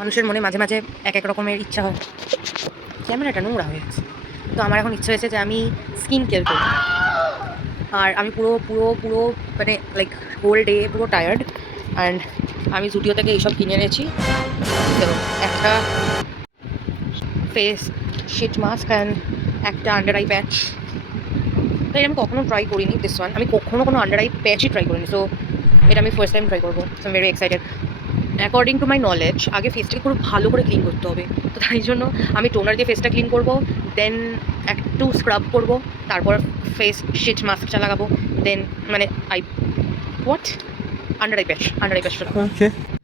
মানুষের মনে মাঝে মাঝে এক এক রকমের ইচ্ছা হয়। ক্যামেরাটা নোংরা হয়ে গেছে, তো আমার এখন ইচ্ছা হয়েছে যে আমি স্কিন কেয়ার করব। আর আমি পুরো পুরো পুরো মানে লাইক হোল ডে পুরো টায়ার্ড, অ্যান্ড আমি জুডিও থেকে এইসব কিনে এনেছি। দেখো, একটা ফেস শিট মাস্ক অ্যান্ড একটা আন্ডার আই প্যাচ। তাই আমি কখনো ট্রাই করিনি দিস ওয়ান, আমি কখনো কোনো আন্ডার আই প্যাচই ট্রাই করিনি, সো এটা আমি ফার্স্ট টাইম ট্রাই করবো। So I am very excited. According to my knowledge আগে ফেসটাকে খুব ভালো করে ক্লিন করতে হবে, তো তাই জন্য আমি টোনার দিয়ে ফেসটা ক্লিন করবো, দেন একটু স্ক্রাব করবো, তারপর ফেস শিট মাস্কটা লাগাবো, দেন মানে আই হোয়াট আন্ডার আই প্যাচটা লাগাবো।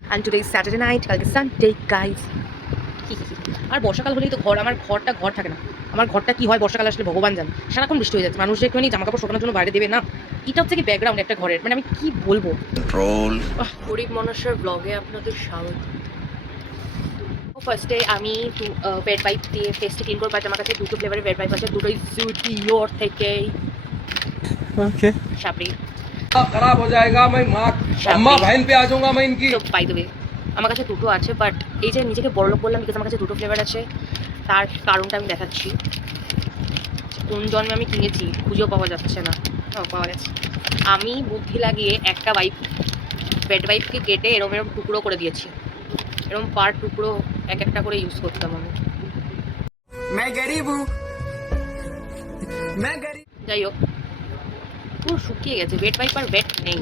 And today is Saturday night, কালকে সানডে গাইজ। আর বর্ষাকাল হলেই তো আমার ঘর থাকে না। আমার ঘরটা কি হয় বর্ষাকাল আসলে ভগবান জান, সারাক্ষণ বৃষ্টি হয়ে যাচ্ছে, মানুষ একটুখানি জামা কাপড় শোকানোর জন্য বাইরে দেবে না। এটা হচ্ছে কি ব্যাকগ্রাউন্ড একটা ঘরের, মানে আমি কি বলবো। গরিব মানুষের ব্লগে আপনাদের স্বাগত। ফার্স্টে আমি ওয়েট ওয়াইপ দিয়ে ফেসটা ক্লিন করবো। আমার কাছে দুটো ফ্লেভারের ওয়েট ওয়াইপ আছে, দুটোই জুডিওর থেকে। ओके শাবরি खराब हो जाएगा मैं माँ अम्मा बहन पे आ जाऊंगा मैं इनकी। তো বাই দ্য ওয়ে আমার কাছে দুটো আছে, বাট এই যে নিজেকে বড়লোক বললাম বিকজ আমার কাছে দুটো ফ্লেভার আছে, তার কারণটা আমি দেখাচ্ছি। কোন জন্মে আমি কিনেছি খুঁজেও পাওয়া যাচ্ছে না। পাওয়া গেছে। আমি বুদ্ধি লাগিয়ে একটা বেড ওয়াইপকে কেটে এরম এরম টুকরো করে দিয়েছি, এরকম পার টুকরো এক একটা করে ইউজ করতাম আমি। যাই হোক, পুরো শুকিয়ে গেছে, ওয়েট ওয়াইপ আর ওয়েট নেই।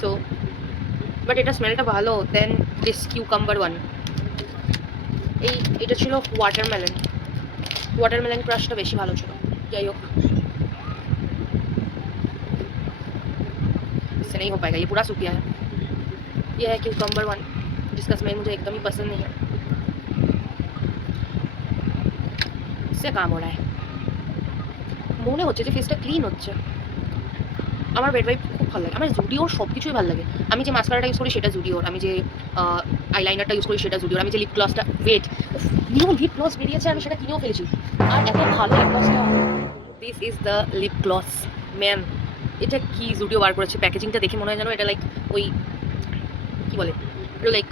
সো বাট এটা স্মেলটা ভালো। দেন দিস কিউকাম্বার ওয়ান, এটা ছিল ওয়াটারমেলন ক্রাশটা বেশি ভালো ছিল। যাই হোক, इससे नहीं हो पाएगा, ये पूरा सूख गया है। ये है क्यूकम्बर वन, जिसका स्मेल मुझे एकदम ही पसंद नहीं है। इससे काम हो रहा है, মনে হচ্ছে যে ফেসটা ক্লিন হচ্ছে। আমার বেড ওয়াইপ খুব ভালো লাগে, আমার জুডিওর সব কিছুই ভালো লাগে। আমি যে মাস্কারাটা ইউজ করি সেটা জুডিওর, আমি যে আইলাইনারটা ইউজ করি সেটা জুডিওর, আমি যে লিপ গ্লসটা নিউ লিপ গ্লস বেরিয়েছে, আমি সেটা কিনেও ফেলেছি। আর এত ভালো লিপ গ্লসটা, this is the lip gloss man. এটা কি জুডিও বার করেছে, প্যাকেজিংটা দেখে মনে হয় যেন এটা লাইক ওই কী বলে, এটা লাইক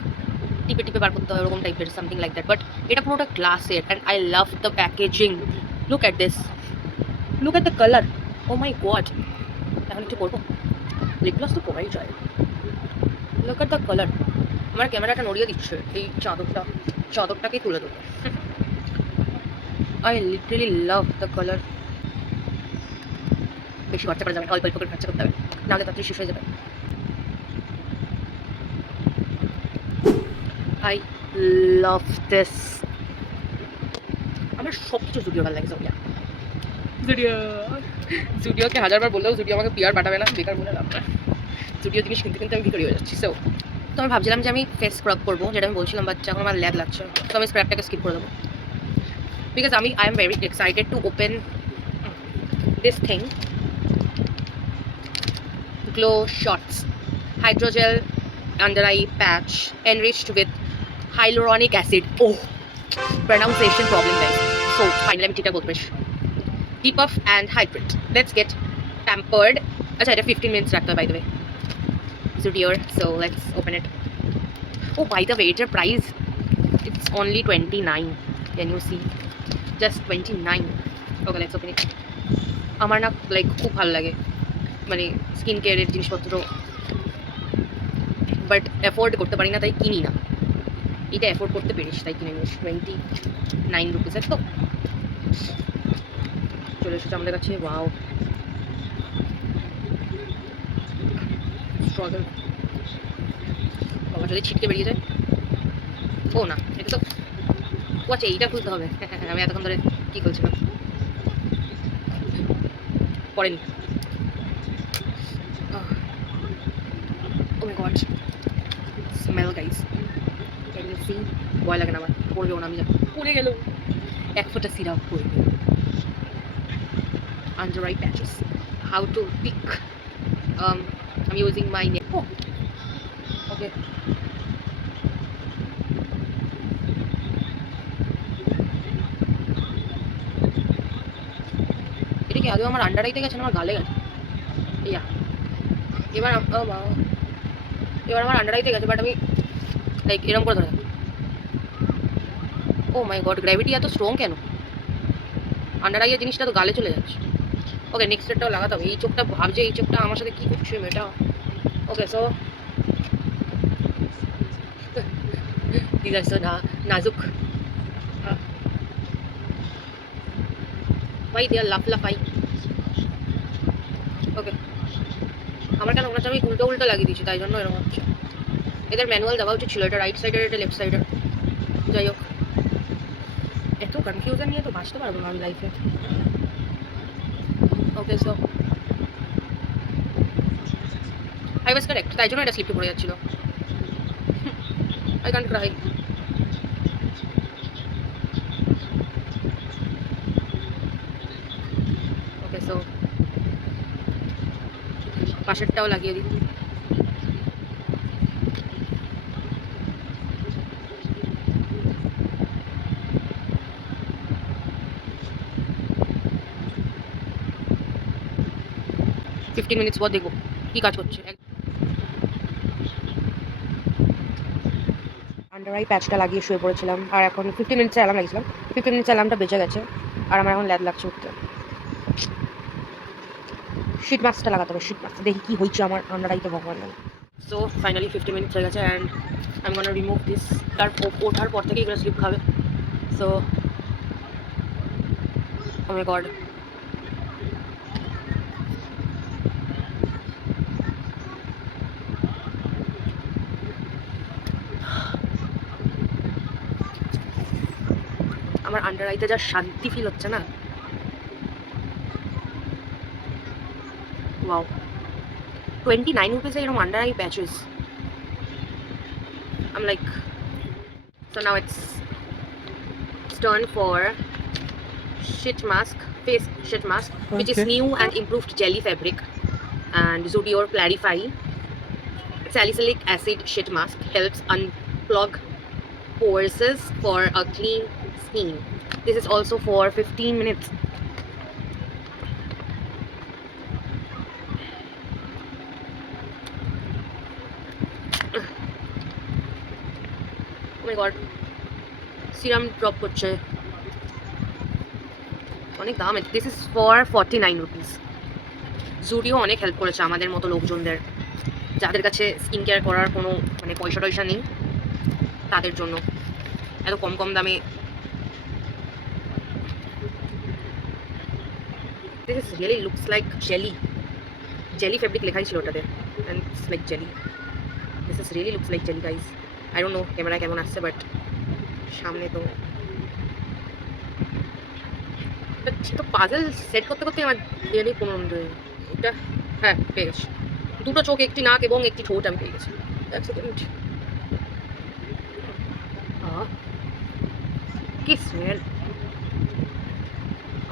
টিপে টিপে বার করতে হয় ওরকম টাইপের সামথিং লাইক দ্যাট, বাট এটা পুরোটা গ্লাসের and I love the packaging. Look at this, look at the colour, oh my god. এখন একটু করবো, লিপ গ্লস তো পড়াই যায়। Look at the colour. আমার ক্যামেরাটা নড়িয়ে দিচ্ছে, এই চাদরটাকেই তুলে দেবো। I literally love the colour. বেশি খরচা করা যাবে না, অল্প অল্প করে খরচা করতে হবে, নাহলে তাড়াতাড়ি শেষ হয়ে যাবে। I love this. আমার সব কিছু জুডিও ভালো লাগে। জুডিওকে হাজারবার বললেও জুডিও আমাকে পিয়ার পাঠাবে না, বেকার বলে লাভ না। জুডিও জিনিস কিনতে কিনতে আমি ভিতরে হয়ে যাচ্ছি। সো তো আমি ভাবছিলাম যে আমি ফেস স্ক্রাব করবো, যেটা আমি বলছিলাম, বাচ্চা এখন আমার ল্যাদ লাগছে, তো আমি স্ক্রাবটাকে স্কিপ করে দেবো। Because I am very excited to open this thing, Glow Shots Hydrogel Under Eye Patch enriched with hyaluronic acid. Oh, pronunciation problem guys. So finally আমি ঠিকঠাক বলতে পারছি। Deep Puff and Hydrate. Let's get pampered. আচ্ছা, এটা 15 minutes রাখতে হয় by the way. Zudior. So let's open it. Oh, by the way, its price, it's only 29. Can you see? Just 29. Okay, let's open it. আমার না like খুব ভালো লাগে মানে স্কিন কেয়ারের জিনিসপত্র, বাট অ্যাফোর্ড করতে পারি না তাই কিনি না। এটা অ্যাফোর্ড করতে পেরিস তাই কিনে নিস। 29 রুপিসের তো চলে এসেছে আমাদের কাছে। Wow, strawberry. বাবা যদি ছিটকে বেরিয়ে যায়। ও না, এটা তো ও আচ্ছা, এইটা খুলতে হবে। আমি এতক্ষণ ধরে কী খুলছিলাম, পড়েনি। Oh my god, smell guys, can you see? ভয় লাগে না আমার, পড়বেও না আমি, পড়ে গেল এক ফোঁটা সিরাপ পড়ে গেল। Under eye patches, how to pick, I'm using my nail. Oh, okay. এটা কি আদৌ আমার আন্ডার আইতে গেছে না আমার গালে গেছে? ইয়া, এবার আমার আন্ডার আইতে গেছে, বাট আমি লাইক এরকম করে ধরে ও মাই গড গ্র্যাভিটি এত স্ট্রং কেন আন্ডার আইয়ের জিনিসটা তো গালে চলে যাচ্ছে ওকে নেক্সট সেটটাও লাগাতে হবে এই চোখটা ভাবছে এই চোখটা আমার সাথে কী করছে মেয়েটা okay so these are so নাজুক ভাই দেয়ার লাফাই ওকে আমার কেন মনে হচ্ছে আমি উল্টো উল্টো লাগিয়ে দিয়েছি তাই জন্য এরকম হচ্ছে এদের ম্যানুয়াল দেওয়া উচিত ছিল এটা রাইট সাইডের এটা লেফট সাইডের যাই হোক এত কনফিউশন নিয়ে তো বাঁচতে পারবো না আমি লাইফে okay so I was correct তাই জন্য এটা স্লিপে পড়ে যাচ্ছিল I can't cry okay so পাশেরটাও লাগিয়ে দিই ফিফটিন মিনিটস পর দেখবো কী কাজ করছে আন্ডার আই প্যাচটা লাগিয়ে শুয়ে পড়েছিলাম আর এখন 15 মিনিটসে অ্যালার্ম লাগিয়েছিলাম 15 মিনিটস অ্যালার্মটা বেঁচে গেছে আর আমার এখন ল্যাদ লাগছে উঠতে শিট মাস্কটা লাগাতে হবে শিট মাস্ক দেখি কী হয়েছে আমার আন্ডার আইতে ভগবান সো ফাইনালি 50 মিনিটস হয়ে গেছে and I am gonna remove this তার ওঠার পর থেকেই এগুলো স্লিপ খাবে সো ও মাই গড আমার আন্ডার আইতে যা শান্তি ফিল হচ্ছে না ওয়াও 29 rupees এরকম under eye patches I'm like so now it's turn for shit mask face shit mask which is Okay. new and improved jelly fabric and Zudior Clarify salicylic acid shit mask helps unplug pores for a clean skin. This is also for 15 minutes. Oh my god. Serum drop করছে অনেক দাম this is for 49 rupees Zudio অনেক help করেছে আমাদের মতো লোকজনদের যাদের কাছে স্কিন কেয়ার করার কোনো মানে পয়সা টয়সা নেই তাদের জন্য এত কম কম দামে this is really looks like jelly fabric লেখাই ছিল ওটাতে and it's like jelly this is really looks like jelly guys I don't know ক্যামেরায় কেমন আসছে বাট সামনে তো তো পাজল সেট করতে করতে আমার রিয়েলি কোনো এটা হ্যাঁ পেয়ে গেছি দুটো চোখ একটি নাক এবং একটি ঠোঁট আমি পেয়ে গেছি এক সেকেন্ড কি স্মেল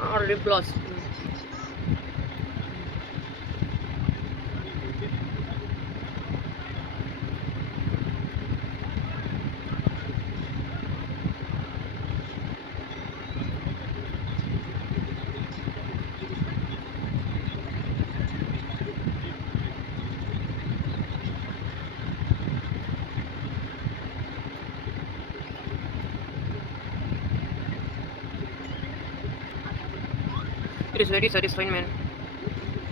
আর lip gloss It is very satisfying, man.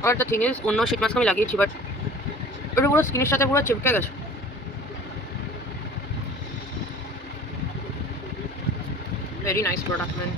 Or the thing is, অন্য শীট মাস্ক আমি লাগিয়েছি বাট ওটা পুরো স্কিনের সাথে পুরো চিপকে গেছে very nice product man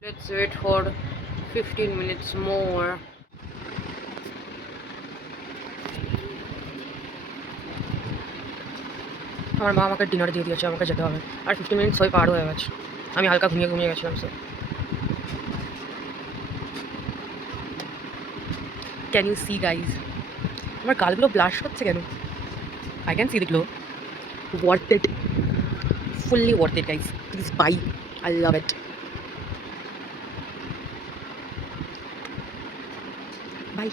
Let's wait for 15 minutes more. আমার মা আমাকে ডিনার দিয়ে দিয়েছে আমাকে যেতে হবে আর 15 মিনিটস হয়ে পার হয়ে গেছে আমি হালকা ঘুমিয়ে গেছিলাম sir can you see guys আমার গালগুলো ব্লাশ হচ্ছে কেন I can see the glow worth it fully worth it guys please buy I love it by.